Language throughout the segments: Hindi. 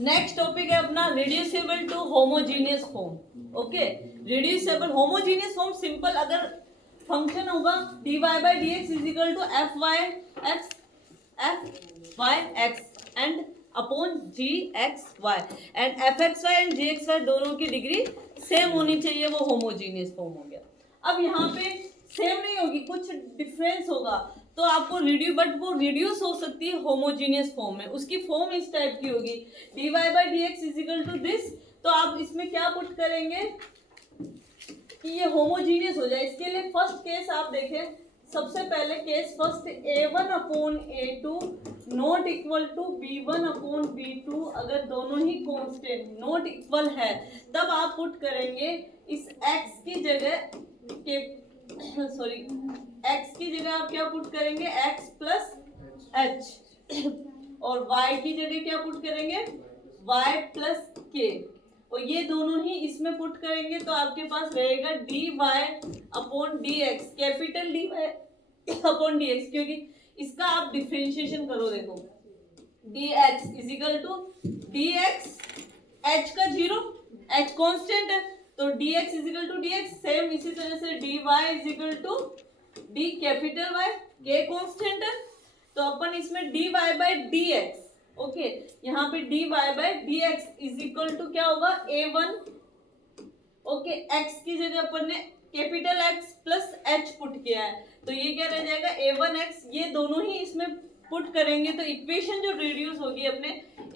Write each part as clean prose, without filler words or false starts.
नेक्स्ट टॉपिक है अपना reducible to homogeneous form. Okay, reducible homogeneous form simple अगर फंक्शन होगा dy by dx is equal to F Y X and upon G X Y and F X Y and G X Y दोनों की डिग्री सेम होनी चाहिए, वो होमोजीनियस फॉर्म हो गया. अब यहाँ पे सेम नहीं होगी, कुछ डिफरेंस होगा तो आपको बट वो रिड्यूस हो सकती है होमोजीनियस फॉर्म में. उसकी फॉर्म इस टाइप की होगी dy by dx is equal to this. तो आप इसमें क्या पुट करेंगे कि ये होमोजीनियस हो जाए. इसके लिए फर्स्ट केस आप देखें, सबसे पहले case first a1 upon a2 not equal to b1 upon b2. अगर दोनों ही कांस्टेंट नॉट इक्वल है तब आप पुट करेंगे इस x की जगह के x की जगह आप क्या पुट करेंगे x प्लस h और y की जगह क्या पुट करेंगे y प्लस k और ये दोनों ही इसमें पुट करेंगे तो आपके पास रहेगा dy upon dx, capital dy upon dx, क्योंकि इसका आप डिफरेंशिएशन करो. देखो dx is equal to dx h का 0, h कांस्टेंट है तो dx is equal to dx. Same इसी तरह से dy is equal to d capital y, k constant है तो अपन इसमें dy बाय dx. ओके, यहाँ पे dy by dx is equal to क्या होगा a1. ओके, x की जगह अपन ने capital X plus h put किया है तो ये क्या रह जाएगा a1x. ये दोनों ही इसमें पुट करेंगे तो इक्वेशन जो रिड्यूस होगी अपने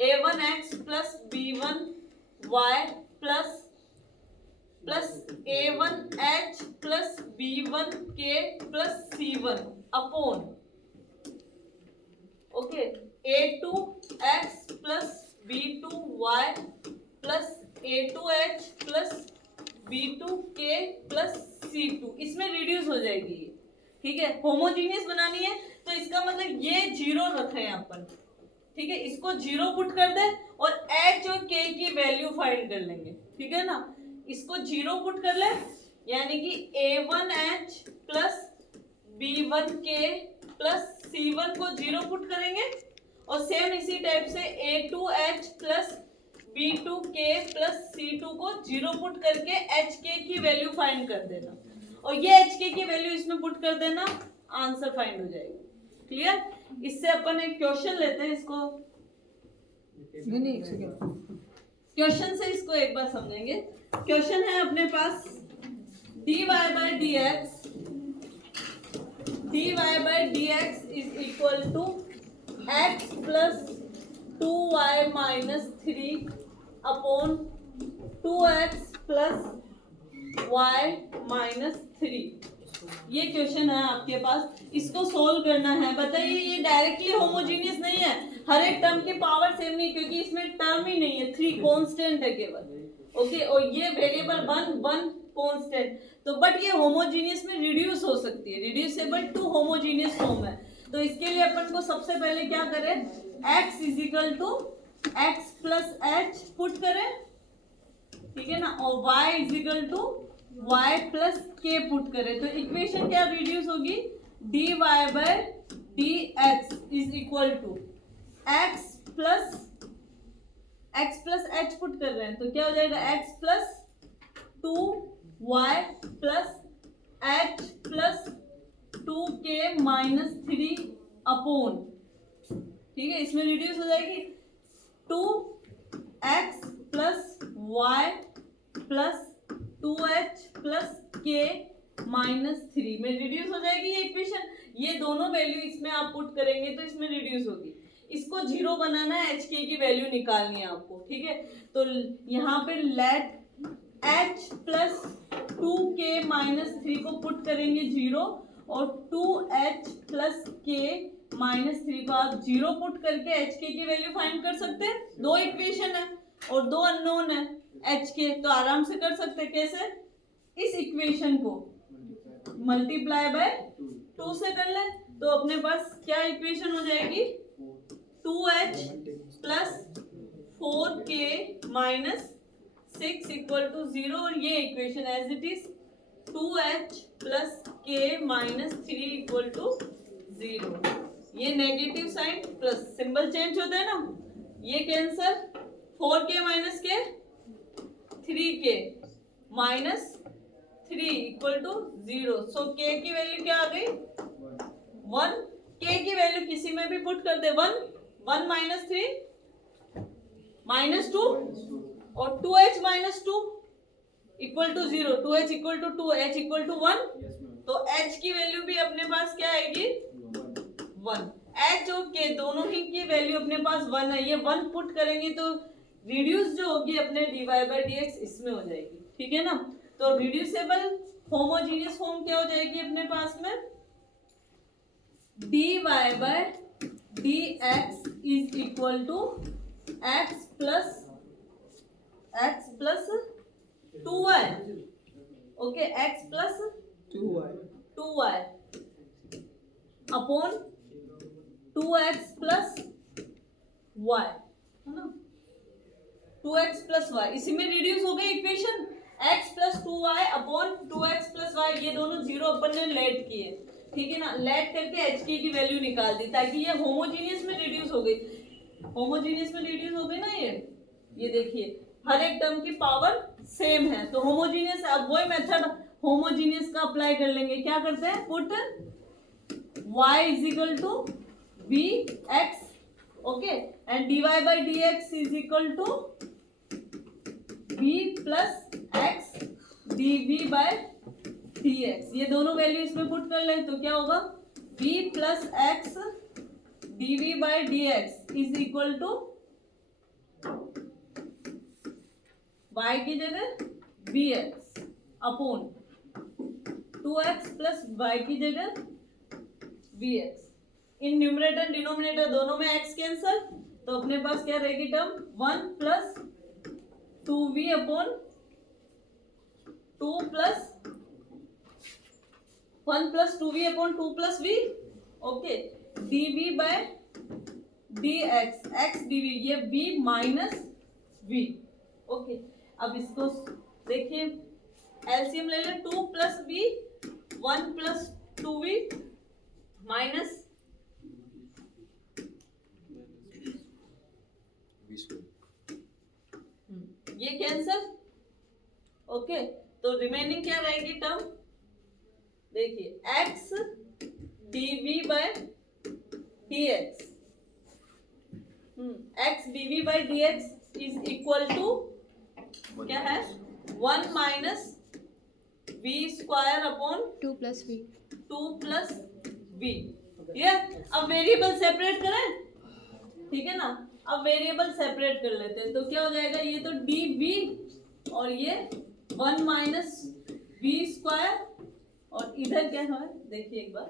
a1x plus b1y plus a1h plus b1k plus c1 upon okay a2x plus b2y plus a2h plus b2k plus c2. इसमें रिड्यूस हो जाएगी ये. ठीक है, होमोजीनियस बनानी है तो इसका मतलब ये 0 रखे हैं अपन. ठीक है, इसको 0 पुट कर दे और h और k की वैल्यू फाइंड कर लेंगे. ठीक है ना, इसको 0 पुट कर ले यानी कि a1h plus b1k plus c1 को 0 पुट करेंगे और सेम इसी टाइप से a2h plus b2k plus c2 को 0 पुट करके hk की वैल्यू फाइंड कर देना और ये hk की वैल्यू इसमें पुट कर देना, आंसर फाइंड हो जाएगा. क्लियर. इससे अपन एक क्वेश्चन लेते हैं, इसको क्वेश्चन से इसको एक बार समझेंगे. क्वेश्चन है अपने पास dy by dx is equal to x plus 2y minus 3 upon 2x plus y minus 3. ये क्वेश्चन है आपके पास, इसको सोल्व करना है. बताइए ये डायरेक्टली होमोजीनियस नहीं है, हर एक टर्म की पावर सेम नहीं क्योंकि इसमें टर्म ही नहीं है, 3 कांस्टेंट है केवल. ओके, और ये वेरिएबल 1 कांस्टेंट तो बट ये होमोजीनियस में रिड्यूस हो सकती है, रिड्यूसेबल टू होमोजीनियस फॉर्म है. तो इसके लिए अपन को सबसे पहले क्या करें, x is equal to x plus h put करें. ठीक है ना, और y is equal to y plus k put करें तो इक्वेशन क्या रिड्यूस होगी dy by dx is equal to x plus h put कर रहे हैं तो क्या हो जाएगा x plus 2y plus h plus 2k minus 3 upon. ठीक है, इसमें रिड्यूस हो जाएगी 2x plus y plus 2h plus k minus 3 में रिड्यूस हो जाएगी ये इक्वेशन. ये दोनों वैल्यू इसमें आप पुट करेंगे तो इसमें रिड्यूस होगी. इसको 0 बनाना है, hk की वैल्यू निकालनी है आपको. ठीक है, तो यहाँ पे late h plus 2k minus 3 को पुट करेंगे 0 और 2h प्लस k माइनस 3 को आप 0 पुट करके hk की वैल्यू फाइंड कर सकते हैं. 2 इक्वेशन है और 2 अननोन है hk तो आराम से कर सकते हैं. कैसे, इस इक्वेशन को मल्टीप्लाई बाय 2 से कर ले तो अपने पास क्या इक्वेशन हो जाएगी 2h plus 4k minus 6 equal to 0 और ये equation as it is 2h plus k minus 3 equal to 0. ये negative sign plus, symbol change होता है ना, ये कैंसर 4k माइनस के 3k minus 3 equal to 0। So k की वैल्यू क्या आ गई 1। k की वैल्यू किसी में भी पुट कर दे 1, 1 माइनस 3 माइनस 2 और 2h minus 2 equal to 0, 2h equal to 2, h equal to 1। तो h की वैल्यू भी अपने पास क्या आएगी 1। h और k दोनों ही की वैल्यू अपने पास 1 है, ये 1 पुट करेंगे तो रिड्यूस जो होगी अपने dy बाई dx इसमें हो जाएगी, ठीक है ना। तो रिड्यूसेबल होमोजीनियस फॉर्म क्या हो जाएगी अपने पास में, dy by dx is equal to x plus 2y। Okay, x plus 2y upon 2x plus y, है ना, 2x प्लस y। इसी में रिड्यूस हो गई equation, x plus 2y upon 2x plus y, ये दोनों जीरो अपन ने लेट किए, ठीक है ना। लेट करके hk की वैल्यू निकाल दी ताकि ये होमोजीनियस में रिड्यूस हो गई, होमोजीनियस में रिड्यूस हो गई ना। ये देखिए हर एक टर्म की पावर सेम है तो होमोजीनियस। अब वही मेथड होमोजीनियस का अप्लाई कर लेंगे, क्या करते हैं, put y is equal to v x, okay, and dy by dx is equal to v plus x dv by dx। ये दोनों वैल्यू इसमें पुट कर लें तो क्या होगा, v plus x dv by dx is equal to y की जगह vx upon 2x plus y की जगह vx। इन न्यूमरेटर डिनोमिनेटर दोनों में x कैंसल, तो अपने पास क्या रहेगी term 1 plus 2v upon 2 plus 1 plus 2v upon 2 plus v, okay, dv by dx, x dv, ये v माइनस v, ओके। अब इसको देखिए एलसीएम ले लें, 2 plus v 1 plus 2v minus ये कैंसल, ओके। तो रिमेनिंग क्या रहेगी टर्म, देखिए x dv by dx, x dv by dx is equal to क्या है 1 minus v square upon 2 plus v। ये अब वेरिएबल सेपरेट करें, ठीक है ना। अब वेरिएबल सेपरेट कर लेते हैं तो क्या हो जाएगा, ये तो dv और ये 1 माइनस v स्क्वायर, और इधर क्या है देखिए एक बार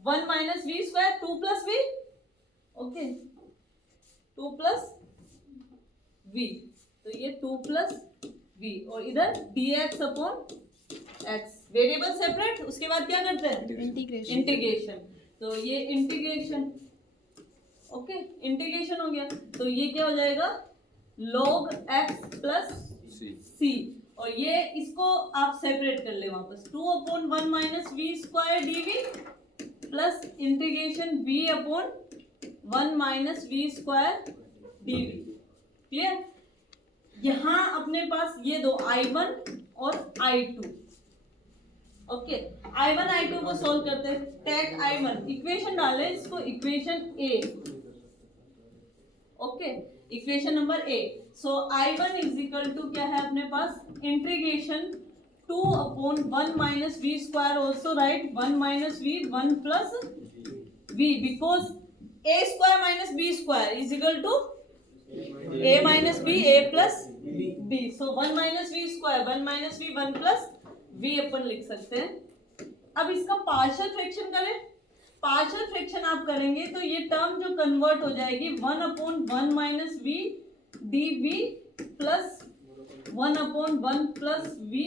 1 minus v square 2 plus v, okay, 2 plus v, तो ये 2 प्लस v और इधर dx upon x, variable separate. उसके बाद क्या करते हैं, इंटीग्रेशन। तो ये इंटीग्रेशन, ओके, इंटीग्रेशन हो गया तो ये क्या हो जाएगा log x प्लस c, और ये इसको आप सेपरेट कर ले वापस, 2 upon 1 minus v square dv plus integration v upon 1 minus v square dv, clear. यहां अपने पास ये दो I1 और I2, ओके। I1 I2 को सोल्व करते हैं, टेक I1 इक्वेशन डालें इसको, equation A, okay, equation number A। So I1 is equal to क्या है अपने पास, integration 2 upon 1 minus v square, also write 1 minus v 1 plus v, because a square minus b square is equal to a minus b a plus b। So 1 minus v square 1 minus v 1 plus v अपन लिख सकते हैं। अब इसका पार्शियल फ्रैक्शन करें, पार्शियल फ्रैक्शन आप करेंगे तो ये टर्म जो कन्वर्ट हो जाएगी 1 upon 1 minus v dv plus 1 upon 1 plus v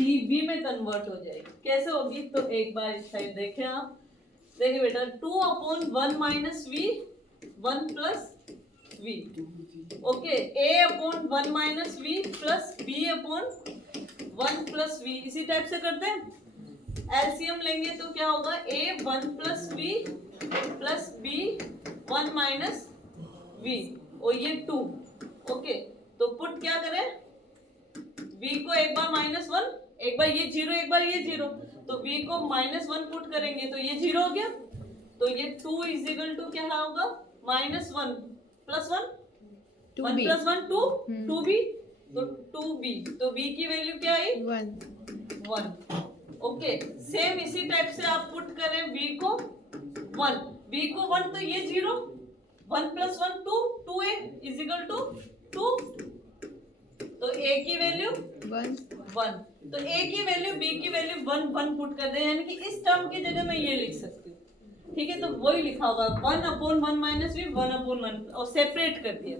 dv में कन्वर्ट हो जाएगी। कैसे होगी, तो एक बार इस साइड देखें आप, देखिए बेटा 2 upon 1 minus v 1 plus v, okay, a upon 1 minus v plus b upon 1 plus v। इसी टाइप से करते हैं, एलसीएम लेंगे तो क्या होगा, a 1 plus v plus b 1 minus v और ये 2। ओके, तो पुट क्या करें, v को एक बार -1, एक बार ये 0, एक बार ये 0, तो v को -1 पुट करेंगे तो ये 0 हो गया। तो ये 2 इज इक्वल टू क्या होगा, -1 प्लस 1, 1 प्लस 1 2, 2b, तो 2b, तो b की वैल्यू क्या आई 1। ओके, सेम इसी टाइप से आप पुट करें v को 1, v को 1 तो ये 0, 1 plus 1 2, 2a is equal to 2, तो a की वैल्यू 1, तो a की वैल्यू b की वैल्यू 1 पुट कर दे, यानी कि इस टर्म की जगह मैं ये लिख सकती हूँ। ठीक है, तो वही लिखा होगा 1/1 माइनस v 1/1 और सेपरेट कर दिया।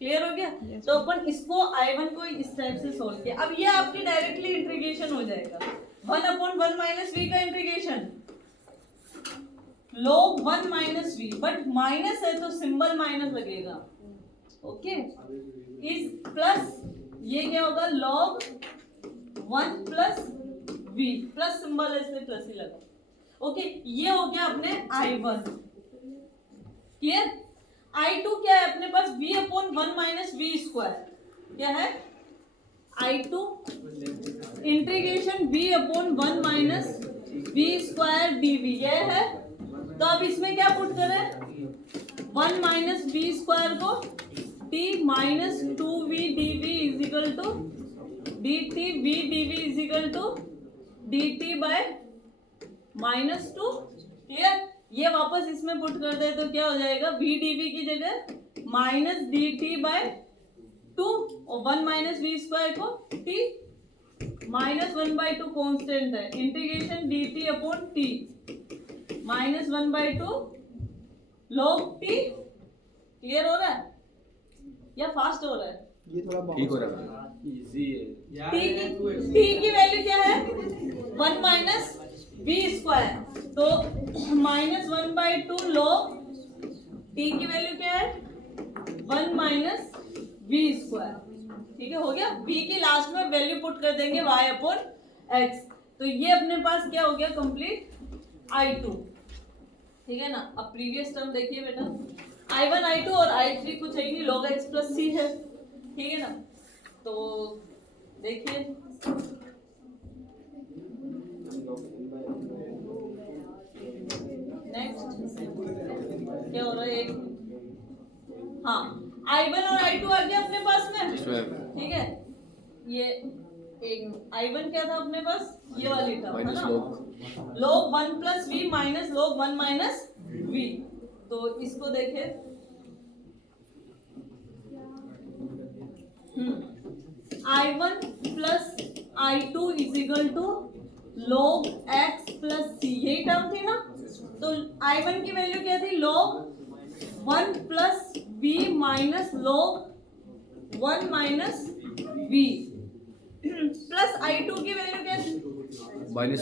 क्लियर हो गया? yes. तो अपन इसको I1 को इस टाइप से सोल्व किया। अब ये आपकी डायरेक्टली इंटीग्रेशन हो जाएगा, 1/1 माइनस v का integration log 1 minus v, but minus है तो सिंबल माइनस लगेगा। ओके, इज प्लस ये क्या होगा log 1 plus v, plus symbol है इसलिए प्लस ही लगा। ओके, ये हो गया अपने I1। क्लियर? I2 क्या है अपने पास, v/1 माइनस v स्क्वायर क्या है, I2 integration v/1 minus v square dv यह है। तो अब इसमें क्या पुट करें, 1 माइनस v स्क्वायर को t minus 2v dv is equal to dt v dv is equal to dt by -2। Clear? ये वापस इसमें पुट कर दे तो क्या हो जाएगा, v dv की जगह माइनस dt बाय 2 और 1 माइनस v स्क्वायर को t -1/2 कांस्टेंट है, integration dt upon t -1/2 log t। Clear हो रहा है या फास्ट हो रहा है? ये थोड़ा ठीक हो रहा है, इजी है। t की वैल्यू क्या है, 1 माइनस v स्क्वायर, तो -1/2 log t की वैल्यू क्या है, 1 माइनस v स्क्वायर। ठीक है, हो गया। v की लास्ट में वैल्यू पुट कर देंगे y/x, तो ये अपने पास क्या हो गया कंप्लीट I2। ठीक है ना? अब प्रीवियस टर्म देखिए बेटा, I1 I2 और I3 कुछ है नहीं, log x प्लस c है। ठीक है ना? तो देखिए नेक्स्ट क्या हो रहा है, हाँ I1 और I2 आ गया अपने पास में। ठीक है, ये एक I1 क्या था अपने पास, ये वाली टर्म है ना, log 1 plus v minus log 1 minus v। तो इसको देखे I1 plus I2 is equal to log x plus c, यही टर्म थी ना। तो I1 की वैल्यू क्या थी, log 1 plus v minus log 1 minus v, plus I2 की वैल्यू क्या थी, -1/2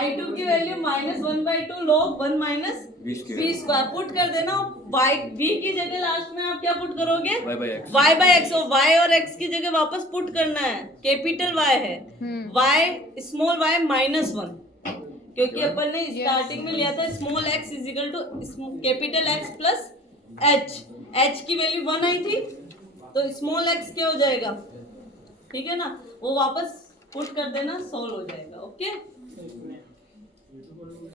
I2 की value -1/2 log 1 minus v square. Put कर देना, v की जगह लास्ट में आप क्या पुट करोगे, y/x, और y और x की जगह वापस पुट करना है, कैपिटल Y है, y स्मॉल y -1, क्योंकि अपन ने स्टार्टिंग में लिया था small x is equal to capital X plus h की वैल्यू 1 आई थी, तो स्मॉल x क्या हो जाएगा, ठीक है ना, वो वापस पुट कर देना, सोल्व हो जाएगा। ओके।